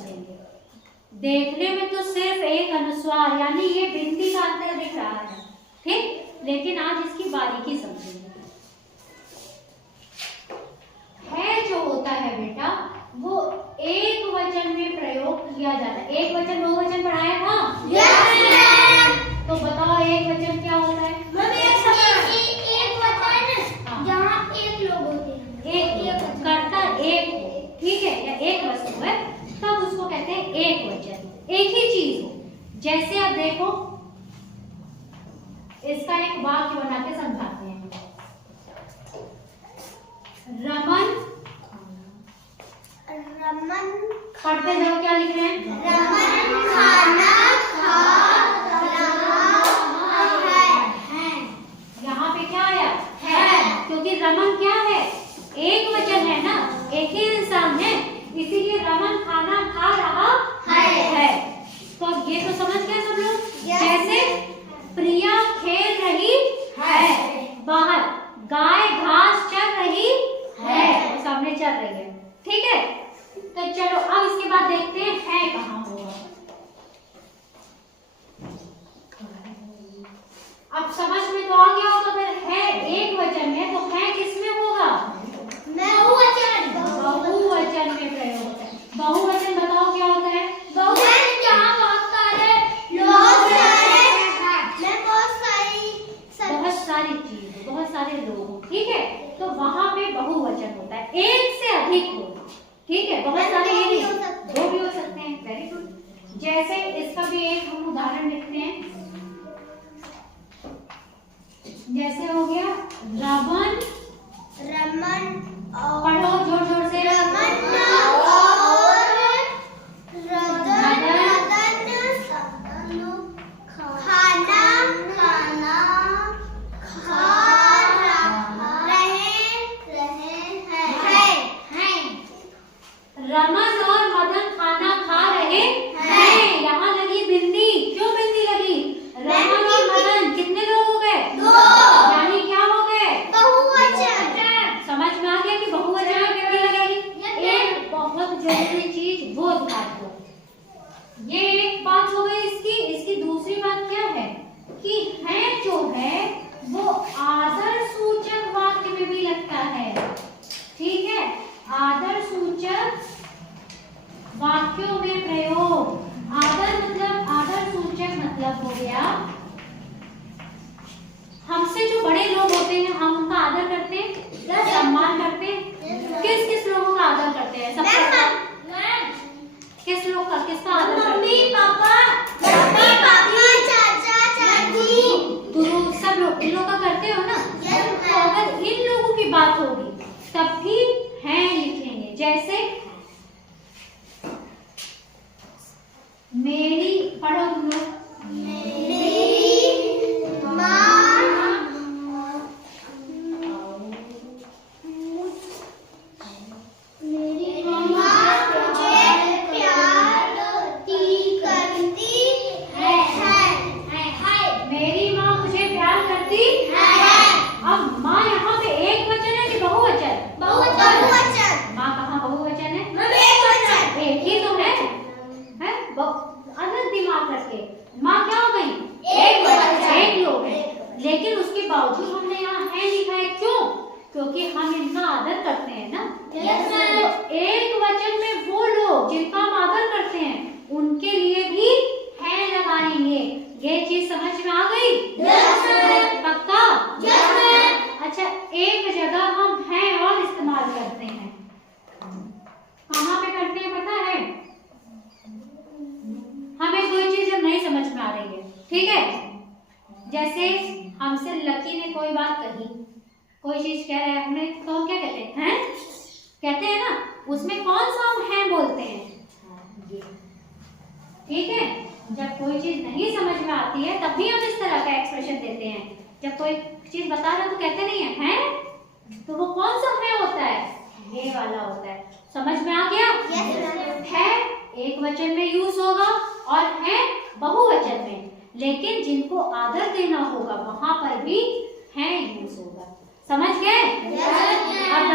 समझेंगे। देखने में तो सिर्फ एक अनुस्वार यानी ये बिंदी का अंतर दिख रहा है, ठीक, लेकिन आज इसकी बारीकी समझेंगे। है जो होता है बेटा वो एक वचन में प्रयोग किया जाता है। एक वचन बहुवचन पढ़ाया था? यस। तो बताओ एक वचन क्या होता है? एक वचन जहाँ एक लोग होते हैं, एक कर्ता एक हो, ठीक है, या एक वस्तु है तब उसको कहते हैं एक वचन। एक ही चीज हो, जैसे आप देखो इसका एक वाक्य बना के समझाते हैं। रमन पढ़ते जाओ, क्या लिख रहे हैं? रमन खाना खा रहा है। यहाँ पे क्या आया? है, क्योंकि रमन क्या है? एक वचन है ना, एक ही इंसान है, इसीलिए रमन खाना खा रहा है। तो ये तो समझ गए सब लोग। जैसे प्रिया खेल रही है, बाहर गाय घास चर रही है, सामने चल रही है, ठीक है। तो चलो अब इसके बाद देखते हैं है कहाँ होगा। अब समझ में तो आ गया होगा, अगर है एक वचन है तो है किसमें होगा? बहुवचन। बहुवचन में प्रयोग होता है। बहुवचन बताओ क्या होता है? बहुवचन जहाँ बहुत सारे चीज, बहुत सारे लोग, ठीक है, तो वहां पे बहुवचन होता है। एक से अधिक हो, ठीक है, बहुत सारे ये नहीं, दो भी हो सकते हैं। Very good. जैसे इसका भी एक हम उदाहरण लिखते हैं। जैसे हो गया रमन, पढ़ो जोर जोर से। रमन और मदन खाना खा रहे हैं। यहाँ लगी बिंदी, क्यों बिंदी लगी? रमन और मदन कितने लोग हो गए? दो। यानी क्या हो गए? बहुवचन। समझ में आ गया कि बहुवचन में बिंदी लगेगी। एक बहुत जरूरी चीज वो ध्यान दो। ये एक बात हो गई इसकी दूसरी बात क्या है कि है जो है वो आदर सूचक वाक्य में भी लगता है, ठीक है। आदर सूचक वाक्यों में प्रयोग। आदर सूचक मतलब हो गया हमसे जो बड़े लोग होते हैं हम उनका आदर करते हैं, सम्मान करते हैं। किस किस लोगों का आदर करते हैं? सबका किस लोग का, किसका आदर करते हैं? मम्मी पापा चाचा चाची गुरु, सब लोग, इन लोगों का करते हो ना। तो अगर इन लोगों की बात होगी तब भी है लिखेंगे। जैसे मेरी, पढ़ो तुम लोग। अलग दिमाग रख के माँ क्या हो गई? एक लोग है, लेकिन उसके बावजूद हमने यहाँ है लिखा है। क्यों? क्योंकि हम इनका आदर करते हैं ना। तो एक वचन में वो लोग जिनका हम आदर करते हैं उनके लिए भी है लगाएंगे। ये चीज समझ में आ गई? पक्का? अच्छा, एक जगह हम है और इस्तेमाल करते हैं, कहाँ पे करते हैं पता है? हमें कोई चीज जब नहीं समझ में आ रही है, ठीक है, जैसे हमसे लकी ने कोई बात कही, कोई चीज कह रहा है हमें, तो हम क्या कहते हैं? कहते हैं ना। उसमें कौन सा हम हैं बोलते हैं? ये, ठीक है। जब कोई चीज नहीं समझ में आती है तब भी हम इस तरह का एक्सप्रेशन देते हैं। जब कोई चीज बता रहा तो कहते नहीं है हैं? तो वो कौन सा है होता है? ये वाला होता है। समझ में आ गया? है एक वचन में यूज होगा और है बहुवचन में, लेकिन जिनको आदर देना होगा वहां पर भी है यूज होगा। समझ गए? अब